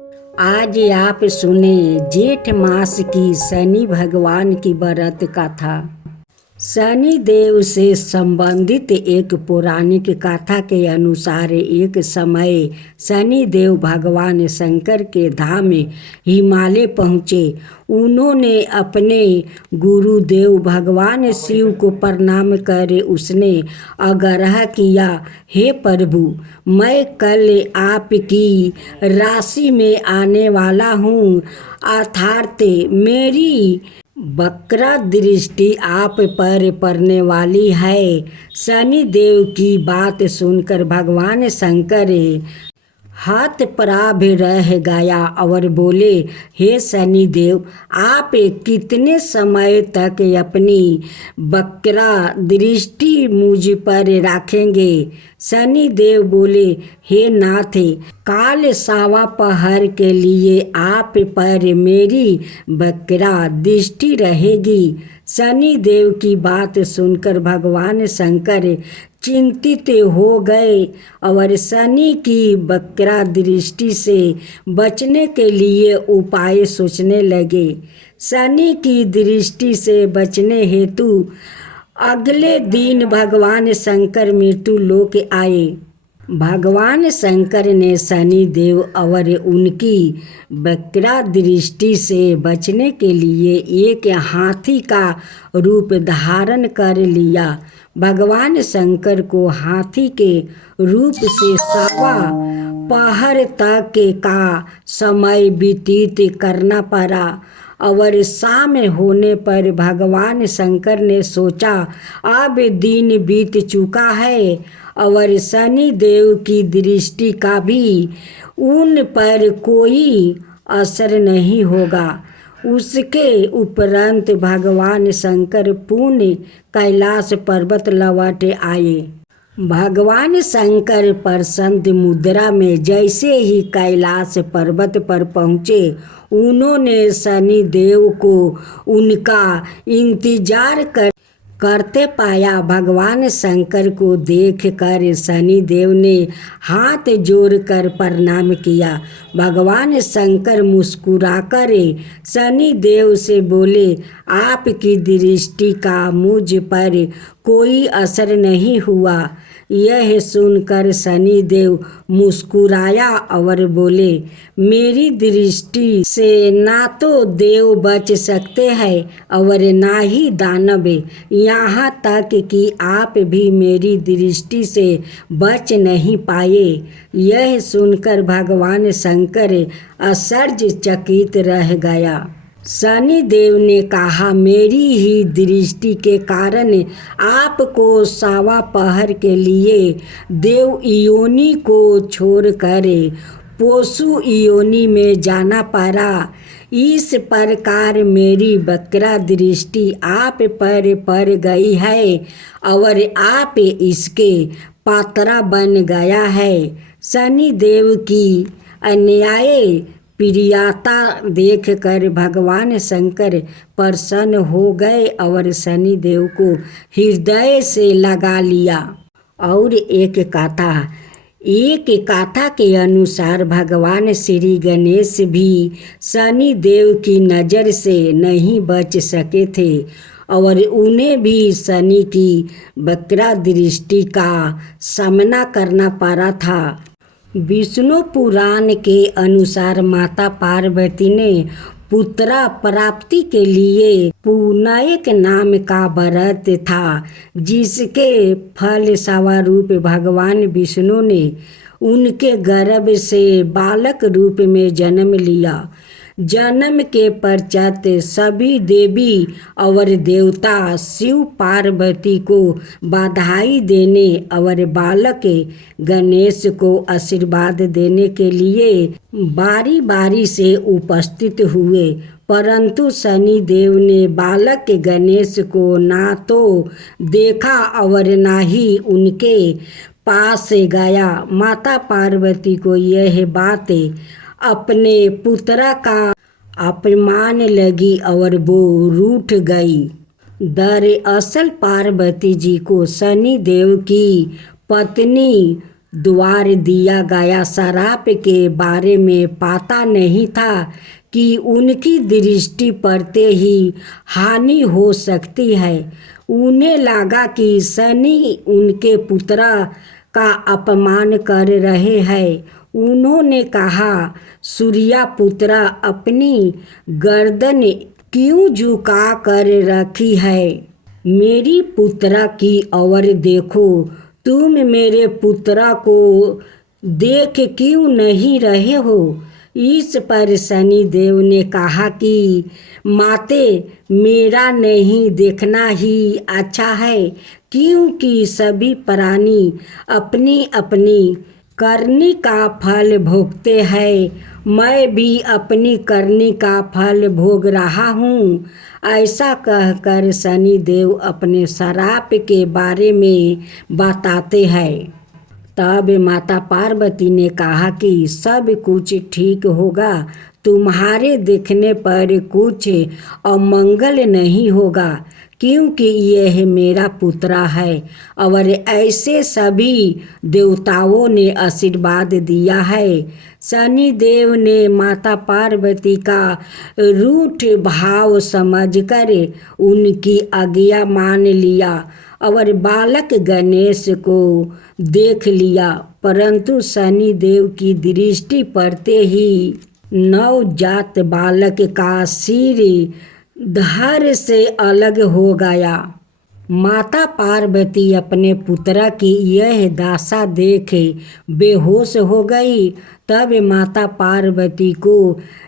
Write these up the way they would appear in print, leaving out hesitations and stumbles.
आज आप सुने जेठ मास की शनि भगवान की व्रत कथा। शनि देव से संबंधित एक पौराणिक कथा के अनुसार एक समय शनि देव भगवान शंकर के धाम हिमालय पहुँचे। उन्होंने अपने गुरुदेव भगवान शिव को प्रणाम कर उसने आग्रह किया, हे प्रभु, मैं कल आपकी राशि में आने वाला हूँ, अर्थात मेरी वक्र दृष्टि आप पर पड़ने वाली है। शनि देव की बात सुनकर भगवान शंकर हतप्रभ रह गया और बोले, हे शनि देव, आप कितने समय तक अपनी वक्र दृष्टि मुझ पर रखेंगे? शनि देव बोले, हे नाथ, काल सवा पहर के लिए आप पर मेरी वक्र दृष्टि रहेगी। शनि देव की बात सुनकर भगवान शंकर चिंतित हो गए और शनि की वक्र दृष्टि से बचने के लिए उपाय सोचने लगे। शनि की दृष्टि से बचने हेतु अगले दिन भगवान शंकर मृत्यु लोक आए। भगवान शंकर ने शनि देव और उनकी वक्र दृष्टि से बचने के लिए एक हाथी का रूप धारण कर लिया। भगवान शंकर को हाथी के रूप से सवा पहर तक का समय व्यतीत करना पड़ा और शाम होने पर भगवान शंकर ने सोचा, अब दिन बीत चुका है और शनि देव की दृष्टि का भी उन पर कोई असर नहीं होगा। उसके उपरांत भगवान शंकर पुण्य कैलाश पर्वत लौट आए। भगवान शंकर प्रसन्न मुद्रा में जैसे ही कैलाश पर्वत पर पहुँचे, उन्होंने शनि देव को उनका इंतजार करते पाया। भगवान शंकर को देखकर शनि देव ने हाथ जोड़कर प्रणाम किया। भगवान शंकर मुस्कुराकर शनि देव से बोले, आपकी दृष्टि का मुझ पर कोई असर नहीं हुआ। यह सुनकर शनि देव मुस्कुराया और बोले, मेरी दृष्टि से ना तो देव बच सकते हैं और ना ही दानव, यहाँ तक कि आप भी मेरी दृष्टि से बच नहीं पाए। यह सुनकर भगवान शंकर आश्चर्यचकित रह गया। शनि देव ने कहा, मेरी ही दृष्टि के कारण आपको सवा पहर के लिए देव योनि को छोड़कर पशु योनि में जाना पड़ा। इस प्रकार मेरी वक्र दृष्टि आप पर पड़ गई है और आप इसके पात्र बन गया है। शनि देव की अन्याय प्रियता देखकर भगवान शंकर प्रसन्न हो गए और शनि देव को हृदय से लगा लिया। और एक कथा के अनुसार भगवान श्री गणेश भी शनि देव की नज़र से नहीं बच सके थे और उन्हें भी शनि की वक्र दृष्टि का सामना करना पड़ा था। विष्णु पुराण के अनुसार माता पार्वती ने पुत्र प्राप्ति के लिए पुनायक नाम का व्रत था, जिसके फल स्वरूप भगवान विष्णु ने उनके गर्भ से बालक रूप में जन्म लिया। जन्म के पश्चात सभी देवी और देवता शिव पार्वती को बधाई देने और बालक गणेश को आशीर्वाद देने के लिए बारी बारी से उपस्थित हुए, परंतु शनि देव ने बालक गणेश को ना तो देखा और ना ही उनके पास गया। माता पार्वती को यह बात अपने पुत्र का अपमान लगी और वो रूठ गई। दरअसल पार्वती जी को शनि देव की पत्नी द्वार दिया गया शराब के बारे में पता नहीं था कि उनकी दृष्टि पड़ते ही हानि हो सकती है। उन्हें लगा कि शनि उनके पुत्रा का अपमान कर रहे हैं। उन्होंने कहा, सूर्या पुत्रा, अपनी गर्दन क्यों झुका कर रखी है? मेरी पुत्रा की ओर देखो। तुम मेरे पुत्रा को देख क्यों नहीं रहे हो? इस पर शनि देव ने कहा कि माते, मेरा नहीं देखना ही अच्छा है, क्योंकि सभी प्राणी अपनी अपनी करनी का फल भोगते हैं। मैं भी अपनी करनी का फल भोग रहा हूँ। ऐसा कहकर शनि देव अपने श्राप के बारे में बताते हैं। तब माता पार्वती ने कहा कि सब कुछ ठीक होगा, तुम्हारे देखने पर कुछ अमंगल नहीं होगा, क्योंकि यह मेरा पुत्र है। और ऐसे सभी देवताओं ने आशीर्वाद दिया है। शनि देव ने माता पार्वती का रूठ भाव समझकर उनकी आज्ञा मान लिया और बालक गणेश को देख लिया, परंतु शनि देव की दृष्टि पड़ते ही नवजात बालक का सिर धड़ से अलग हो गया। माता पार्वती अपने पुत्र की यह दशा देख बेहोश हो गई। तब माता पार्वती को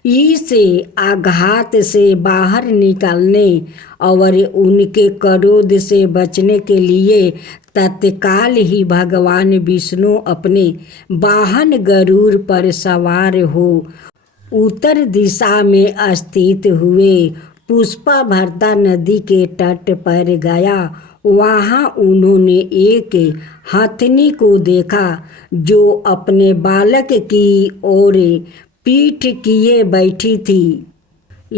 इस आघात से बाहर निकलने और उनके क्रोध से बचने के लिए तत्काल ही भगवान विष्णु अपने वाहन गरुड़ पर सवार हो उत्तर दिशा में स्थित हुए पुष्पाभर्ता नदी के तट पर गया। वहाँ उन्होंने एक हथनी को देखा जो अपने बालक की ओर पीठ किए बैठी थी।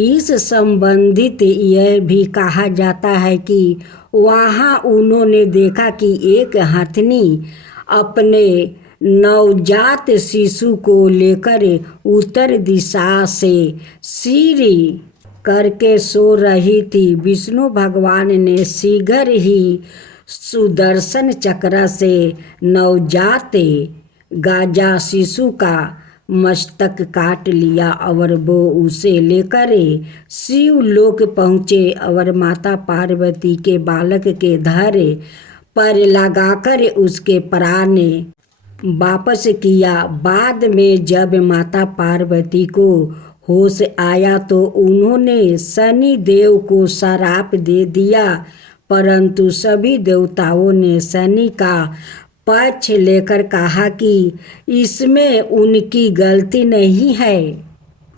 इस संबंधित यह भी कहा जाता है कि वहाँ उन्होंने देखा कि एक हथनी अपने नवजात शिशु को लेकर उत्तर दिशा से सिर करके सो रही थी। विष्णु भगवान ने शीघ्र ही सुदर्शन चक्र से नवजात गाजा शिशु का मस्तक काट लिया और वो उसे लेकर शिवलोक पहुँचे और माता पार्वती के बालक के धड़ पर लगाकर उसके प्राण वापस किया। बाद में जब माता पार्वती को होश आया तो उन्होंने शनि देव को श्राप दे दिया, परंतु सभी देवताओं ने शनि का पक्ष लेकर कहा कि इसमें उनकी गलती नहीं है।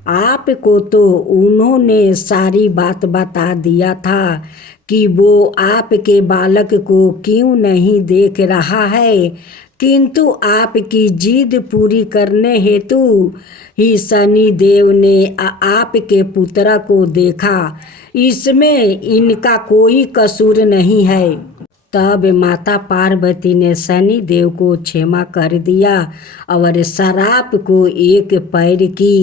आपको तो उन्होंने सारी बात बता दिया था कि वो आपके बालक को क्यों नहीं देख रहा है, किंतु आपकी जिद पूरी करने हेतु ही शनि देव ने आपके पुत्र को देखा। इसमें इनका कोई कसूर नहीं है। तब माता पार्वती ने शनि देव को क्षमा कर दिया और श्राप को एक पैर की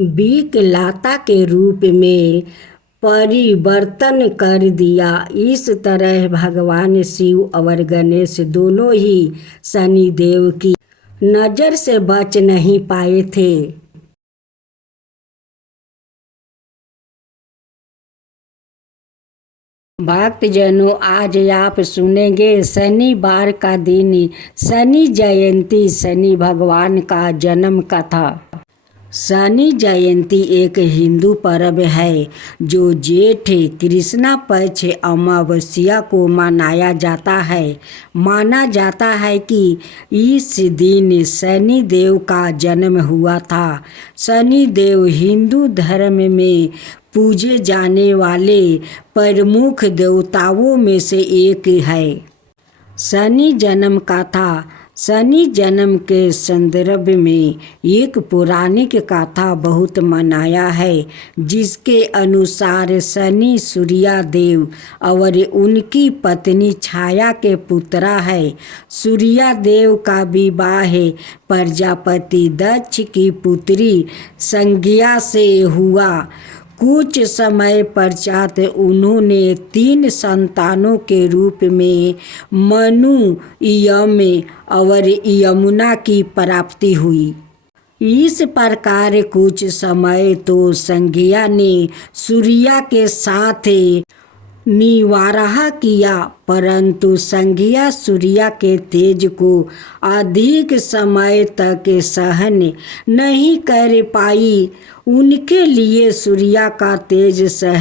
विकलाता के रूप में परिवर्तन कर दिया। इस तरह भगवान शिव और गणेश दोनों ही शनि देव की नज़र से बच नहीं पाए थे। भक्तजनों, आज आप सुनेंगे शनिवार का दिन, शनि जयंती, शनि भगवान का जन्म कथा। शनि जयंती एक हिंदू पर्व है जो जेठ कृष्णा पक्ष अमावस्या को मनाया जाता है। माना जाता है कि इस दिन शनि देव का जन्म हुआ था। शनि देव हिंदू धर्म में पूजे जाने वाले प्रमुख देवताओं में से एक है। शनि जन्म कथा शनि जन्म के संदर्भ में एक पौराणिक कथा बहुत मनाया है, जिसके अनुसार शनि सूर्या देव और उनकी पत्नी छाया के पुत्र है। सूर्या देव का विवाह प्रजापति दक्ष की पुत्री संज्ञा से हुआ। कुछ समय पश्चात उन्होंने 3 संतानों के रूप में मनु, यम और यमुना की प्राप्ति हुई। इस प्रकार कुछ समय तो संज्ञा ने सूर्या के साथ निवारह किया, परंतु संज्ञा सूर्या के तेज को अधिक समय तक सहन नहीं कर पाई। उनके लिए सूर्या का तेज सह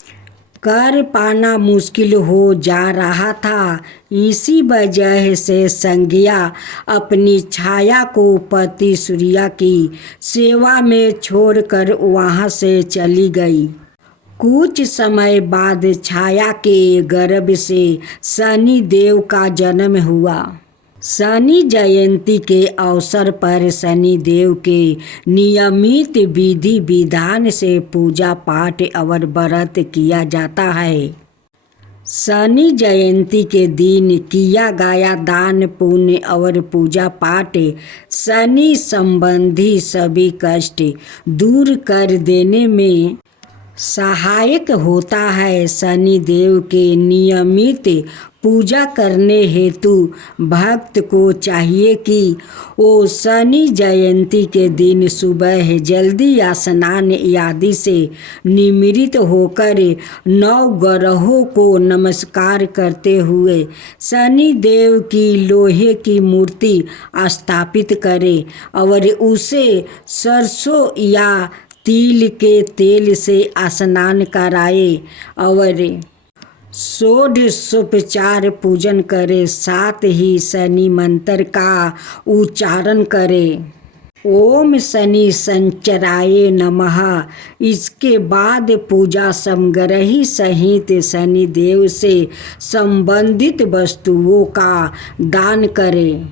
कर पाना मुश्किल हो जा रहा था। इसी वजह से संज्ञा अपनी छाया को पति सूर्या की सेवा में छोड़कर वहां से चली गई। कुछ समय बाद छाया के गर्भ से शनि देव का जन्म हुआ। शनि जयंती के अवसर पर शनि देव के नियमित विधि विधान से पूजा पाठ और व्रत किया जाता है। शनि जयंती के दिन किया गया दान पुण्य और पूजा पाठ शनि संबंधी सभी कष्ट दूर कर देने में सहायक होता है। शनि देव के नियमित पूजा करने हेतु भक्त को चाहिए कि वो शनि जयंती के दिन सुबह जल्दी स्नान आदि से निवृत्त होकर 9 ग्रहों को नमस्कार करते हुए शनि देव की लोहे की मूर्ति स्थापित करे और उसे सरसों या तिल के तेल से स्नान कराए और षोडशोपचार पूजन करे। साथ ही शनि मंत्र का उच्चारण करे, ओम शनि संचराय नमः। इसके बाद पूजा सामग्री सहित शनि देव से संबंधित वस्तुओं का दान करे।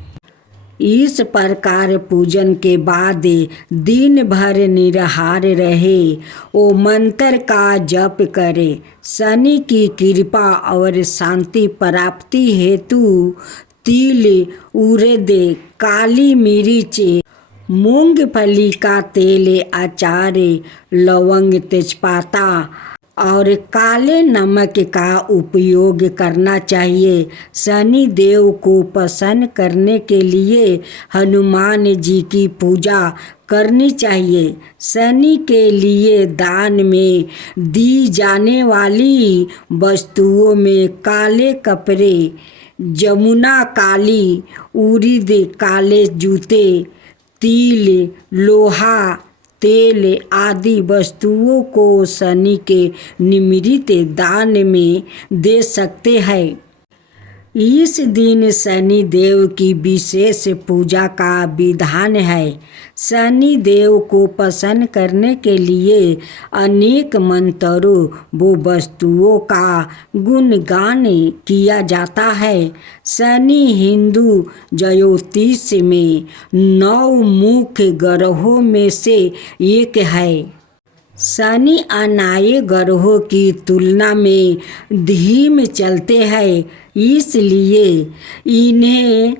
इस प्रकार पूजन के बाद दिन भर निराहार रहे, वो मंत्र का जप करे। शनि की कृपा और शांति प्राप्ति हेतु तिल, उड़द, काली मिर्च, मूंगफली का तेल, अचार, लौंग, तेजपत्ता और काले नमक का उपयोग करना चाहिए। शनि देव को प्रसन्न करने के लिए हनुमान जी की पूजा करनी चाहिए। शनि के लिए दान में दी जाने वाली वस्तुओं में काले कपड़े, जमुना काली, उड़द, काले जूते, तिल, लोहा, तेल आदि वस्तुओं को शनि के निमित्त दान में दे सकते हैं। इस दिन शनि देव की विशेष पूजा का विधान है। शनि देव को प्रसन्न करने के लिए अनेक मंत्रों व वस्तुओं का गुणगान किया जाता है। शनि हिंदू ज्योतिष में 9 मुख्य ग्रहों में से एक है। शनि अन्य ग्रहों की तुलना में धीमे चलते हैं, इसलिए इन्हें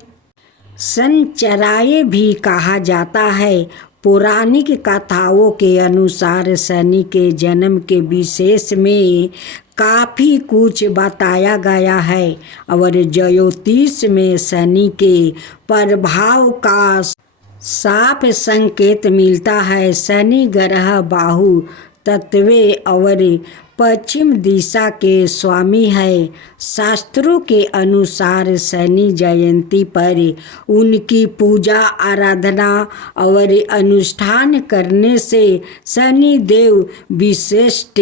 संचराय भी कहा जाता है। पौराणिक कथाओं के अनुसार शनि के जन्म के विशेष में काफ़ी कुछ बताया गया है और ज्योतिष में शनि के प्रभाव का साफ संकेत मिलता है। शनि ग्रह बाहु तत्व और पश्चिम दिशा के स्वामी है। शास्त्रों के अनुसार शनि जयंती पर उनकी पूजा आराधना और अनुष्ठान करने से शनि देव विशिष्ट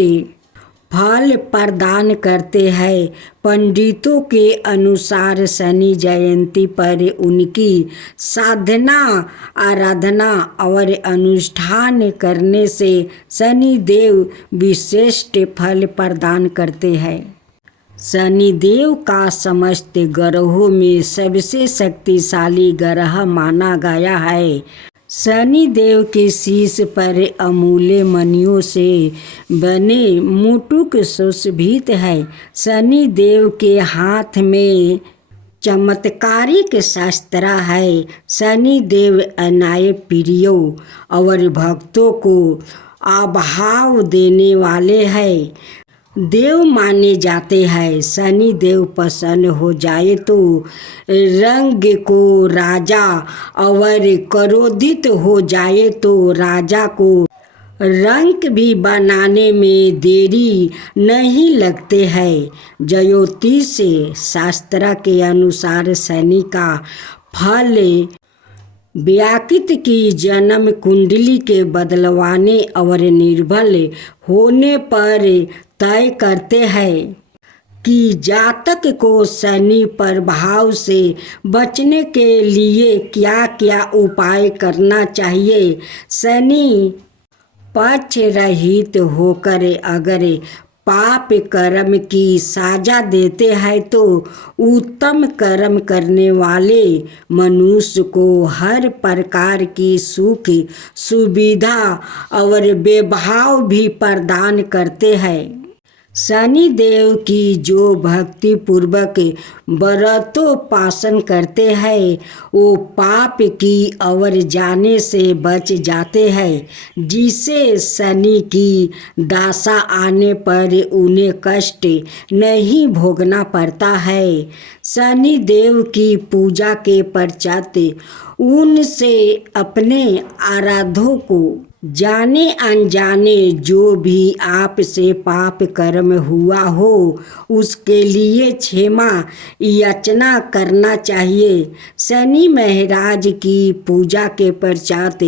फल प्रदान करते हैं। पंडितों के अनुसार शनि जयंती पर उनकी साधना, आराधना और अनुष्ठान करने से शनि देव विशिष्ट फल प्रदान करते हैं। शनिदेव का समस्त ग्रहों में सबसे शक्तिशाली ग्रह माना गया है। शनिदेव के शीश पर अमूल्य मणियों से बने मुकुट सुशोभित है। शनिदेव के हाथ में चमत्कारिक शस्त्र है। शनिदेव अन्याय प्रियो और भक्तों को अभाव देने वाले हैं देव माने जाते हैं। शनि देव प्रसन्न हो जाए तो रंग को राजा और क्रोधित हो जाए तो राजा को रंग भी बनाने में देरी नहीं लगते हैं। ज्योतिष शास्त्र के अनुसार शनि का फल व्यक्ति की जन्म कुंडली के बदलवाने और निर्बल होने पर तय करते हैं कि जातक को शनि प्रभाव से बचने के लिए क्या क्या उपाय करना चाहिए। शनि पक्ष रहित होकर अगर पाप कर्म की सजा देते हैं तो उत्तम कर्म करने वाले मनुष्य को हर प्रकार की सुख सुविधा और वैभव भी प्रदान करते हैं। शनि देव की जो भक्ति पूर्वक व्रतोपासन करते हैं वो पाप की ओर जाने से बच जाते हैं। जिसे शनि की दशा आने पर उन्हें कष्ट नहीं भोगना पड़ता है। शनि देव की पूजा के पश्चात उनसे अपने आराधों को जाने अनजाने जो भी आपसे पाप कर्म हुआ हो उसके लिए क्षमा याचना करना चाहिए। शनि महाराज की पूजा के पश्चात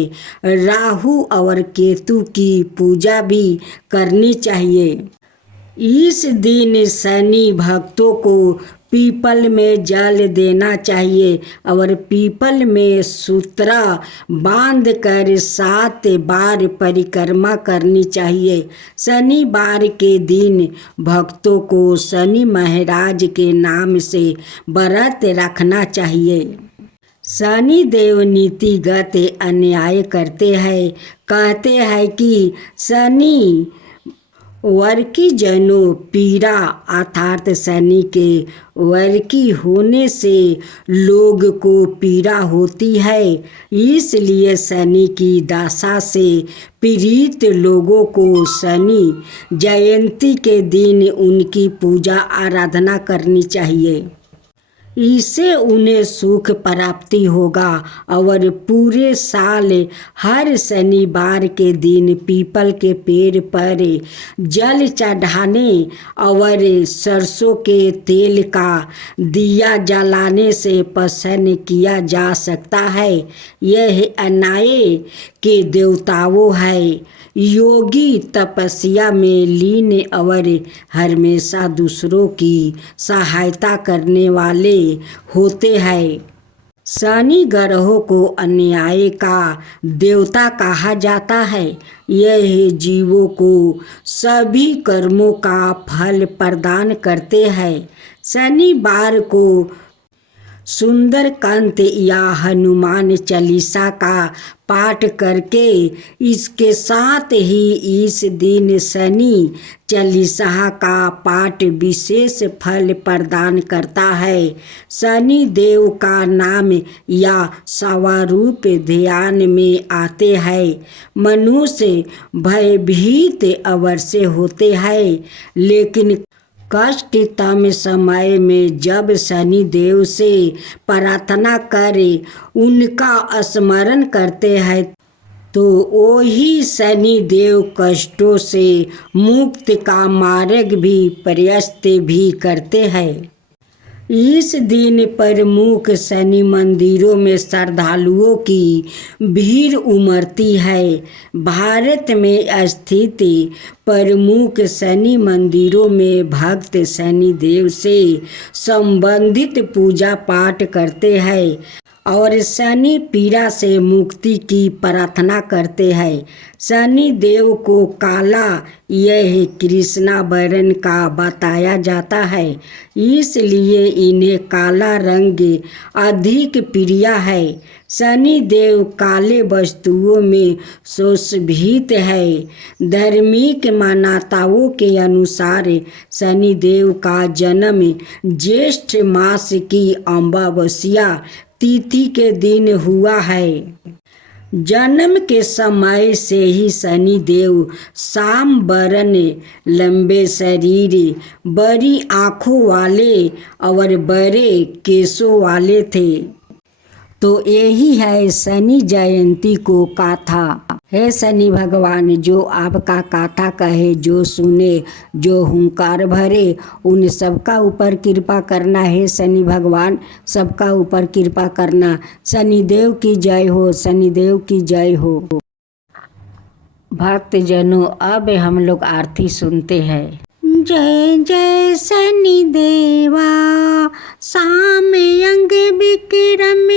राहु और केतु की पूजा भी करनी चाहिए। इस दिन शनि भक्तों को पीपल में जल देना चाहिए और पीपल में सूत्र बांध कर 7 बार परिक्रमा करनी चाहिए। शनिवार के दिन भक्तों को शनि महाराज के नाम से व्रत रखना चाहिए। शनि देव नीतिगत अन्याय करते हैं। कहते हैं कि शनि वर्की जनो पीड़ा अर्थात शनि के वर्की होने से लोग को पीड़ा होती है। इसलिए शनि की दशा से पीड़ित लोगों को शनि जयंती के दिन उनकी पूजा आराधना करनी चाहिए। इससे उन्हें सुख प्राप्ति होगा और पूरे साल हर शनिवार के दिन पीपल के पेड़ पर जल चढ़ाने और सरसों के तेल का दिया जलाने से प्रसन्न किया जा सकता है। यह अन्याय के देवताओं है। योगी तपस्या में लीन और हमेशा दूसरों की सहायता करने वाले होते हैं। शनि ग्रहों को अन्याय का देवता कहा जाता है। यह जीवों को सभी कर्मों का फल प्रदान करते हैं। शनिवार को सुंदरकांड या हनुमान चालीसा का पाठ करके इसके साथ ही इस दिन शनि चालीसा का पाठ विशेष फल प्रदान करता है। शनि देव का नाम या स्वरूप ध्यान में आते हैं। मनुष्य भयभीत अवश्य होते हैं लेकिन कष्टतम समय में जब शनि देव से प्रार्थना करे उनका स्मरण करते हैं तो वही शनि देव कष्टों से मुक्ति का मार्ग भी प्रशस्त भी करते हैं। इस दिन प्रमुख शनि मंदिरों में श्रद्धालुओं की भीड़ उमड़ती है। भारत में स्थित प्रमुख शनि मंदिरों में भक्त शनि देव से संबंधित पूजा पाठ करते हैं और शनि पीड़ा से मुक्ति की प्रार्थना करते हैं। शनि देव को काला यह कृष्णा वर्ण का बताया जाता है, इसलिए इन्हें काला रंग अधिक प्रिय है। शनि देव काले वस्तुओं में सुशोभित है। धार्मिक मान्यताओं के अनुसार शनि देव का जन्म ज्येष्ठ मास की अमावस्या तिथि के दिन हुआ है। जन्म के समय से ही शनि देव श्याम वर्ण, लंबे शरीर, बड़ी आँखों वाले और बड़े केशों वाले थे। तो यही है शनि जयंती को गाथा। हे शनि भगवान, जो आपका गाथा कहे, जो सुने, जो हुंकार भरे, उन सबका ऊपर कृपा करना है शनि भगवान, सबका ऊपर कृपा करना। शनिदेव की जय हो, शनिदेव की जय हो। भक्तजनों, अब हम लोग आरती सुनते हैं। जय जय शनि देवा, सामयंग विक्रम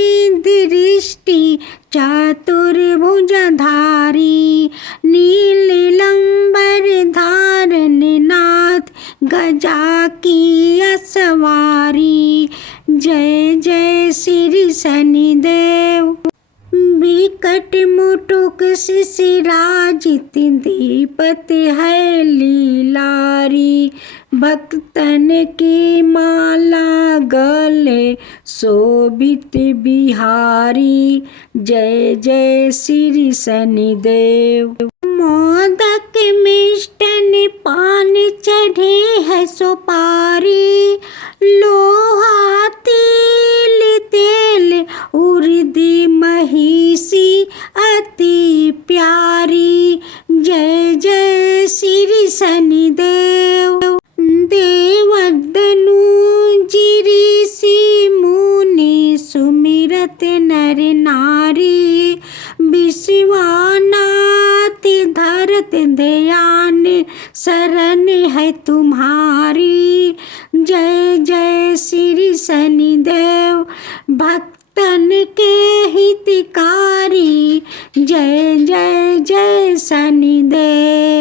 दृष्टि चतुर्भुजधारी, नीलंबर धारण नाथ गजा की असवारी। जय जय श्री शनिदेव, विकट मुटुक शिशिराजित दीपत है लीलारी, भक्तन की माला गले शोभित बिहारी। जय जय श्री शनिदेव। मोदक मिष्टन पान चढ़े है सुपारी, लोहा तिल तेल उर्दी महिषी अति प्यारी। जय जय श्री शनिदेव। देवदनु ऋषि मुनि सुमिरत नर नारी, विश्वनाथ धरत ध्यान शरण है तुम्हारी। जय जय श्री शनिदेव, भक्तन के हितकारी। जय जय जय शनिदेव।